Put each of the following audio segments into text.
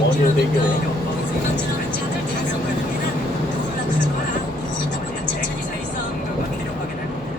어디로 대겨?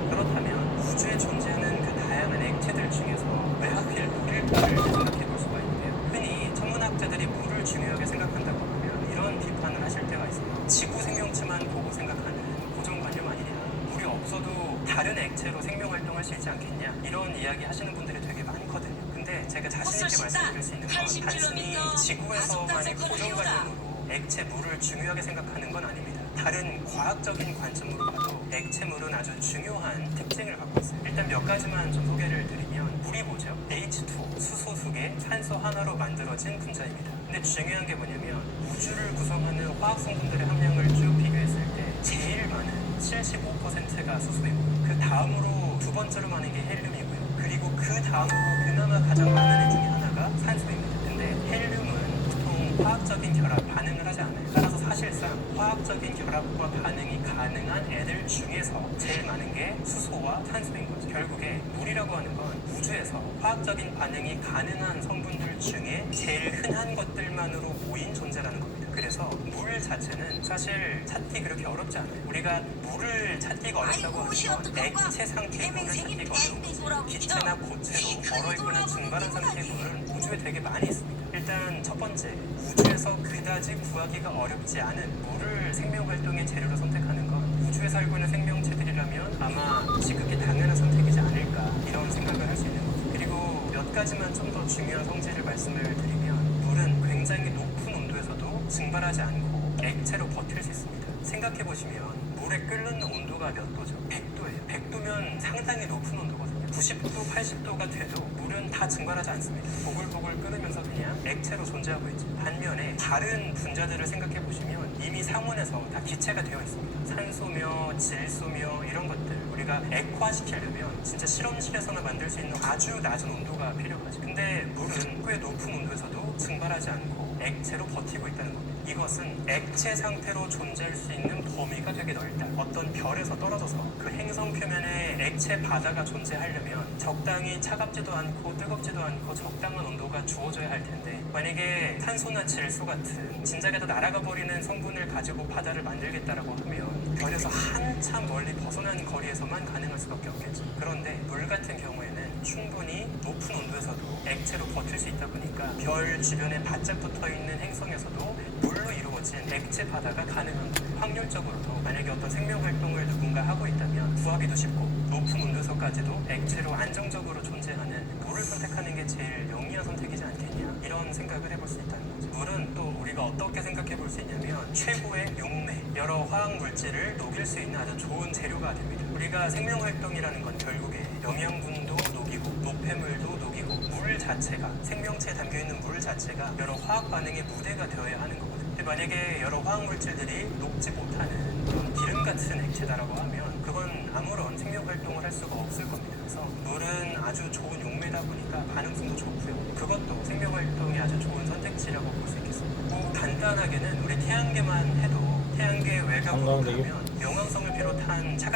그렇다면 우주에 존재하는 그 다양한 액체들 중에서 왜 하필 물일까를 생각해 볼 수가 있는데요. 흔히 천문학자들이 물을 중요하게 생각한다고 하면 이런 비판을 하실 때가 있어요. 지구 생명체만 보고 생각하는 고정관념 아니냐. 물이 없어도 다른 액체로 생명 활동할 수 있지 않겠냐. 이런 이야기 하시는 분들이 되게 많거든요. 근데 제가 자신 있게 말씀드릴 수 있는 건 단순히 지구에서만의 고정관념으로 액체 물을 중요하게 생각하는 건 아닙니다. 다른 과학적인 관점으로 봐도 액체물은 아주 중요한 특징을 갖고 있어요. 일단 몇 가지만 좀 소개를 드리면 물이 뭐죠? H2O, 수소 두 개, 산소 하나로 만들어진 분자입니다. 근데 중요한 게 뭐냐면 우주를 구성하는 화학 성분들의 함량을 쭉 비교했을 때 제일 많은 75%가 수소이고 그 다음으로 두 번째로 많은 게 헬륨이고요. 그리고 그 다음으로 그나마 가장 많은 애 중에 하나가 산소입니다. 근데 헬륨은 보통 화학적인 결합 반응을 하지 않아요. 따라서 사실상 화학적인 결합과 반응이 가능한 애들 중에서 제일 많은 게 수소와 산소인 거죠. 결국에 물이라고 하는 건 우주에서 화학적인 반응이 가능한 성분들 중에 제일 흔한 것들만으로 모인 존재라는 겁니다. 그래서 물 자체는 사실 찾기 그렇게 어렵지 않아요. 우리가 물을 찾기가 어렵다고 하는 건 액체 상태의 물을 찾기가 어려워. 기체나 고체로 얼어있거나 증발한 상태의 물은 우주에 되게 많이 있습니다. 일단 첫 번째, 우주에서 그다지 구하기가 어렵지 않은 물을 생명활동의 재료로 선택하는 건 우주에 살고 있는 생명체들이라면 아마 지극히 당연한 선택이지 않을까 이런 생각을 할 수 있는 거죠. 그리고 몇 가지만 좀 더 중요한 성질을 말씀을 드리면 물은 굉장히 높은 온도에서도 증발하지 않고 액체로 버틸 수 있습니다. 생각해보시면 물에 끓는 온도가 몇 도죠? 100도예요. 100도면 상당히 높은 온도거든요. 90도, 80도가 돼도 물은 다 증발하지 않습니다. 보글보글 끓으면서 그냥 액체로 존재하고 있죠. 반면에 다른 분자들을 생각해 보시면 이미 상온에서 다 기체가 되어 있습니다. 산소며 질소며 이런 것들 우리가 액화시키려면 진짜 실험실에서나 만들 수 있는 아주 낮은 온도가 필요하죠. 근데 물은 꽤 높은 온도에서도 증발하지 않고 액체로 버티고 있다는 겁니다. 이것은 액체 상태로 존재할 수 있는 범위가 되게 넓다. 어떤 별에서 떨어져서 그 행성 표면에 액체 바다가 존재하려면 적당히 차갑지도 않고 뜨겁지도 않고 적당한 온도가 주어져야 할 텐데 만약에 산소나 질소 같은 진작에도 날아가 버리는 성분을 가지고 바다를 만들겠다라고 하면 별에서 한참 멀리 벗어난 거리에서만 가능할 수밖에 없겠죠. 그런데 물 같은 경우에는 충분히 높은 온도에서도 액체로 버틸 수 있다 보니까 별 주변에 바짝 붙어있는 행성에서도 물로 이루어진 액체 바다가 가능한 거예요. 확률적으로도 만약에 어떤 생명 활동을 누군가 하고 있다면 구하기도 쉽고 높은 온도에서까지도 액체로 안정적으로 존재하는 물을 선택하는 게 제일 용이한 선택이지 않겠냐 이런 생각을 해볼 수 있다는 거죠. 물은 또 우리가 어떻게 생각해 볼 수 있냐면 최고의 용매, 여러 화학 물질을 녹일 수 있는 아주 좋은 재료가 됩니다. 우리가 생명 활동이라는 건 결국에 영양분도 녹이고 노폐물도 녹이고 물 자체가 생명체에 담겨있는 물 자체가 여러 화학 반응의 무대가 되어야 하는 거거든요. 근데 만약에 여러 화학 물질들이 녹지 못하는 그런 기름 같은 액체다라고 하면 그건 아무런 생명 활동을 할 수가 없을 겁니다. 그래서 물은 아주 좋은 용매다 보니까 반응성도 좋고요. 그것도 생명 활동이 아주 좋은 선택지라고 볼 수 있겠습니다. 꼭 간단하게는 우리 태양계만 해도 태양계 외곽으로 가면 영왕성을 비롯한 차가